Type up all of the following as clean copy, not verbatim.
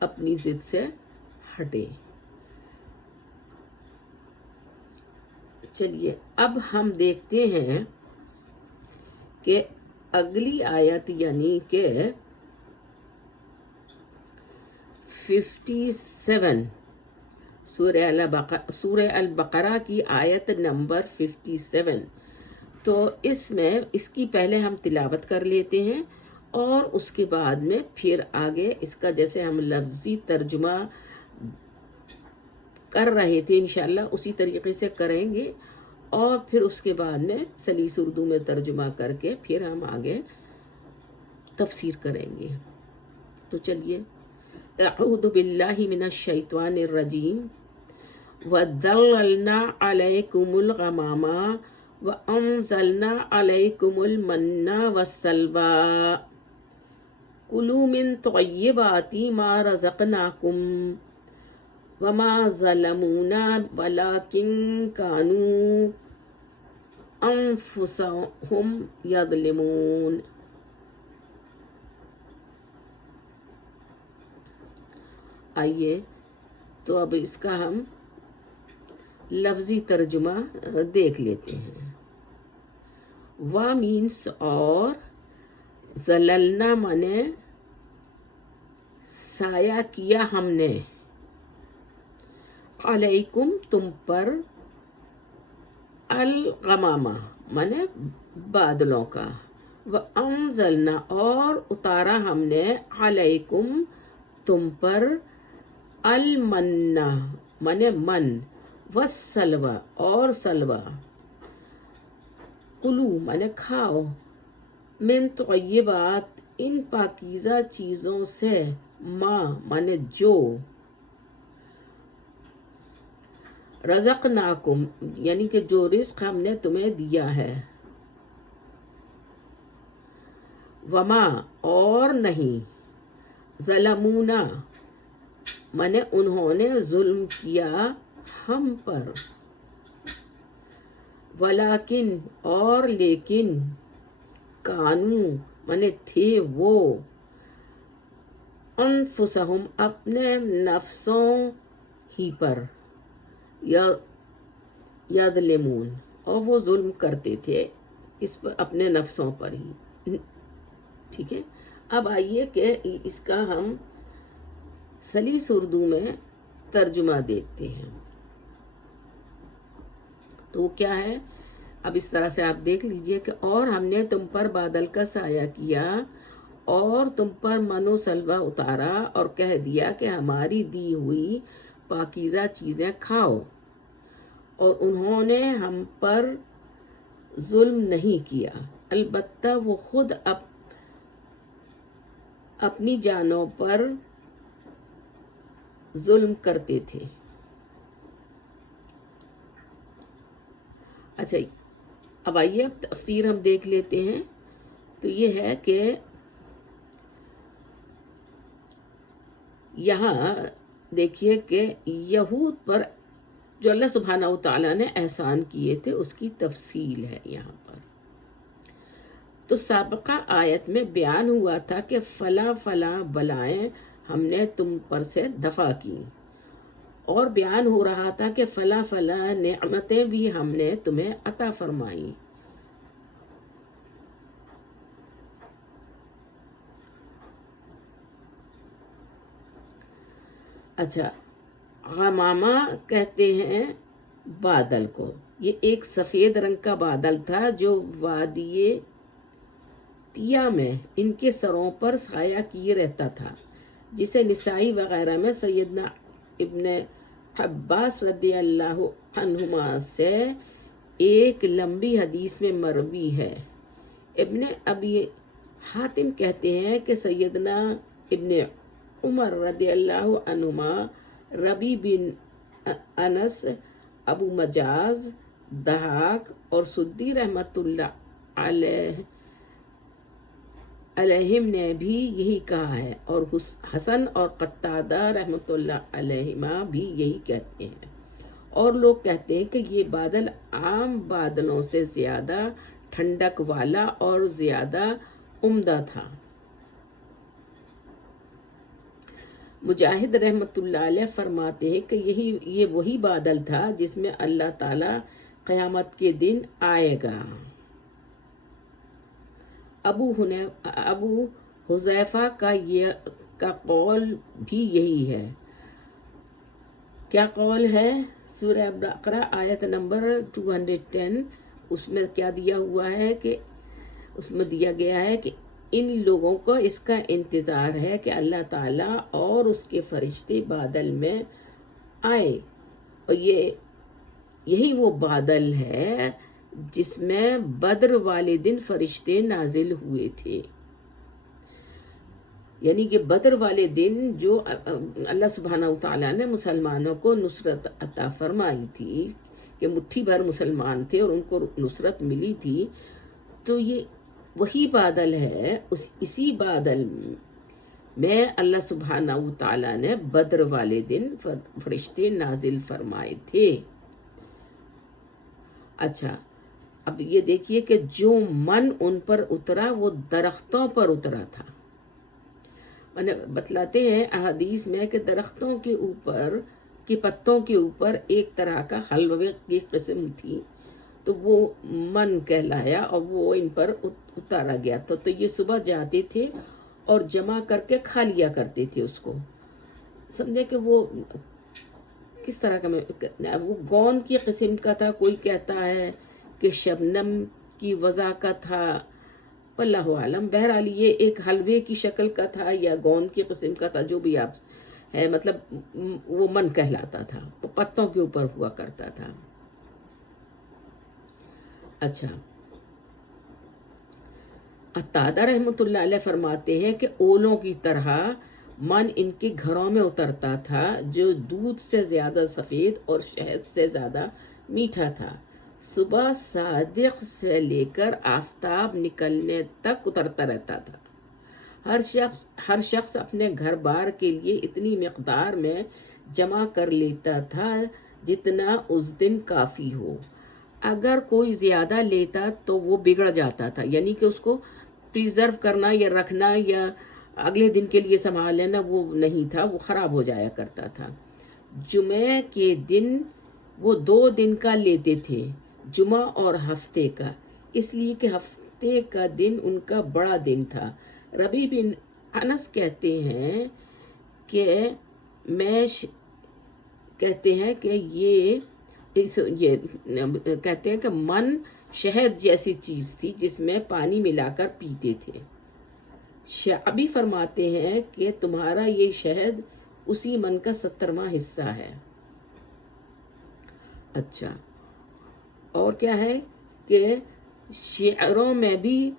اپنی ضد سے ہٹے۔ چلیے اب ہم دیکھتے ہیں کہ اگلی آیت یعنی کہ 57 سورہ البقرہ کی آیت نمبر 57، تو اس میں اس کی پہلے ہم تلاوت کر لیتے ہیں اور اس کے بعد میں پھر آگے اس کا جیسے ہم لفظی ترجمہ کر رہے تھے انشاءاللہ اسی طریقے سے کریں گے، اور پھر اس کے بعد میں سلیس اردو میں ترجمہ کر کے پھر ہم آگے تفسیر کریں گے۔ تو چلیے، اعوذ باللہ من الشیطان الرجیم وَذَلَّلْنَا عَلَيْكُمُ الْغَمَامَ وَأَنزَلْنَا عَلَيْكُمُ الْمَنَّ وَالسَّلْوَىٰ كُلُوا مِن طَيِّبَاتِ مَا رَزَقْنَاكُمْ وَمَا ظَلَمُونَا وَلَٰكِن كَانُوا أَنفُسَهُمْ يَظْلِمُونَ۔ آئیے تو اب اس کا ہم لفظی ترجمہ دیکھ لیتے ہیں۔ وا مینس اور، زللنا مانے سایہ کیا ہم نے، علیکم تم پر، الغمامہ مانے بادلوں کا، وانزلنا اور اتارا ہم نے، علیکم تم پر، المنّ مانے من، والسلوى اور سلوى، کلو مانے کھاؤ، من طیبات ان پاکیزہ چیزوں سے، ماں مانے جو، رزقناکم یعنی کہ جو رزق ہم نے تمہیں دیا ہے، وما اور نہیں، ظلمونا مانے انہوں نے ظلم کیا ہم پر، ولیکن اور لیکن، کانو مانے تھے وہ، انفسہم اپنے نفسوں ہی پر، یظلمون اور وہ ظلم کرتے تھے اس پر اپنے نفسوں پر ہی۔ ٹھیک ہے، اب آئیے کہ اس کا ہم سلیس اردو میں ترجمہ دیکھتے ہیں۔ تو کیا ہے، اب اس طرح سے آپ دیکھ لیجئے کہ اور ہم نے تم پر بادل کا سایہ کیا اور تم پر من و سلوہ اتارا اور کہہ دیا کہ ہماری دی ہوئی پاکیزہ چیزیں کھاؤ، اور انہوں نے ہم پر ظلم نہیں کیا، البتہ وہ خود اپنی جانوں پر ظلم کرتے تھے۔ اچھا اب آئیے اب تفسیر ہم دیکھ لیتے ہیں۔ تو یہ ہے کہ یہاں دیکھیے کہ یہود پر جو اللہ سبحانہ و تعالیٰ نے احسان کیے تھے اس کی تفصیل ہے یہاں پر۔ تو سابقہ آیت میں بیان ہوا تھا کہ فلاں فلاں بلائیں ہم نے تم پر سے دفع کی، اور بیان ہو رہا تھا کہ فلاں فلاں نعمتیں بھی ہم نے تمہیں عطا فرمائیں۔ اچھا، غمامہ کہتے ہیں بادل کو، یہ ایک سفید رنگ کا بادل تھا جو وادی تیا میں ان کے سروں پر سایہ کیے رہتا تھا، جسے نسائی وغیرہ میں سیدنا ابن عباس رضی اللہ عنہما سے ایک لمبی حدیث میں مروی ہے۔ ابن ابی حاتم کہتے ہیں کہ سیدنا ابن عمر رضی اللہ عنہما، ربی بن انس، ابو مجاز، دہاک اور سدی رحمت اللہ علیہم نے بھی یہی کہا ہے، اور حسن اور قتادہ رحمت اللہ علیہما بھی یہی کہتے ہیں، اور لوگ کہتے ہیں کہ یہ بادل عام بادلوں سے زیادہ ٹھنڈک والا اور زیادہ عمدہ تھا۔ مجاہد رحمۃ اللہ علیہ فرماتے ہیں کہ یہ وہی بادل تھا جس میں اللہ تعالیٰ قیامت کے دن آئے گا۔ ابو حذیفہ کا قول بھی یہی ہے۔ کیا قول ہے؟ سورہ بقرہ آیت نمبر 210، اس میں کیا دیا ہوا ہے کہ اس میں دیا گیا ہے کہ ان لوگوں کو اس کا انتظار ہے کہ اللہ تعالیٰ اور اس کے فرشتے بادل میں آئے، اور یہی وہ بادل ہے جس میں بدر والے دن فرشتے نازل ہوئے تھے۔ یعنی کہ بدر والے دن جو اللہ سبحانہ وتعالیٰ نے مسلمانوں کو نصرت عطا فرمائی تھی کہ مٹھی بھر مسلمان تھے اور ان کو نصرت ملی تھی، تو یہ وہی بادل ہے۔ اسی بادل میں اللہ سبحانہ وتعالیٰ نے بدر والے دن فرشتے نازل فرمائے تھے۔ اچھا، اب یہ دیکھیے کہ جو من ان پر اترا وہ درختوں پر اترا تھا۔ بتلاتے ہیں احادیث میں کہ درختوں کے اوپر کے پتوں کے اوپر ایک طرح کا حلوے کی قسم تھی، تو وہ من کہلایا اور وہ ان پر اتارا گیا تھا۔ تو یہ صبح جاتے تھے اور جمع کر کے کھا لیا کرتے تھے اس کو۔ سمجھے کہ وہ کس طرح کا، وہ گوند کی قسم کا تھا، کوئی کہتا ہے کہ شبنم کی وضع کا تھا، واللہ عالم۔ بہرحال یہ ایک حلوے کی شکل کا تھا یا گوند کی قسم کا تھا، جو بھی آپ ہے، مطلب وہ من کہلاتا تھا، وہ پتوں کے اوپر ہوا کرتا تھا۔ اچھا، قتادہ رحمۃ اللہ علیہ فرماتے ہیں کہ اولوں کی طرح من ان کے گھروں میں اترتا تھا، جو دودھ سے زیادہ سفید اور شہد سے زیادہ میٹھا تھا۔ صبح صادق سے لے کر آفتاب نکلنے تک اترتا رہتا تھا۔ ہر شخص اپنے گھر بار کے لیے اتنی مقدار میں جمع کر لیتا تھا جتنا اس دن کافی ہو۔ اگر کوئی زیادہ لیتا تو وہ بگڑ جاتا تھا، یعنی کہ اس کو پریزرو کرنا یا رکھنا یا اگلے دن کے لیے سنبھال لینا وہ نہیں تھا، وہ خراب ہو جایا کرتا تھا۔ جمعے کے دن وہ 2 دن کا لیتے تھے، جمعہ اور ہفتے کا، اس لیے کہ ہفتے کا دن ان کا بڑا دن تھا۔ ربیع بن انس کہتے ہیں کہ یہ کہتے ہیں کہ من شہد جیسی چیز تھی جس میں پانی ملا کر پیتے تھے۔ شعبی فرماتے ہیں کہ تمہارا یہ شہد اسی من کا 70واں حصہ ہے۔ اچھا، اور کیا ہے کہ شعروں میں بھی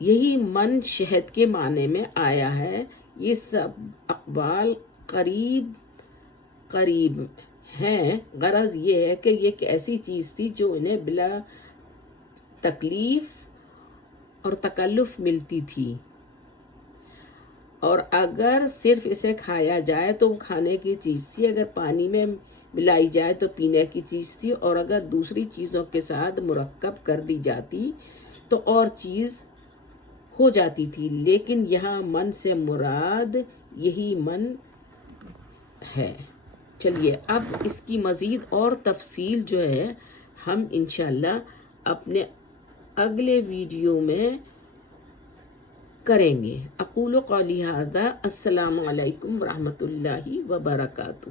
یہی من شہد کے معنی میں آیا ہے۔ یہ سب اقوال قریب ہیں۔ غرض یہ ہے کہ یہ ایک ایسی چیز تھی جو انہیں بلا تکلیف اور تکلف ملتی تھی، اور اگر صرف اسے کھایا جائے تو وہ کھانے کی چیز تھی، اگر پانی میں ملائی جائے تو پینے کی چیز تھی، اور اگر دوسری چیزوں کے ساتھ مرکب کر دی جاتی تو اور چیز ہو جاتی تھی، لیکن یہاں من سے مراد یہی من ہے۔ چلیے، اب اس کی مزید اور تفصیل جو ہے ہم انشاءاللہ اپنے اگلے ویڈیو میں کریں گے۔ اقول قولی ھذا، السلام علیکم ورحمۃ اللہ وبرکاتہ۔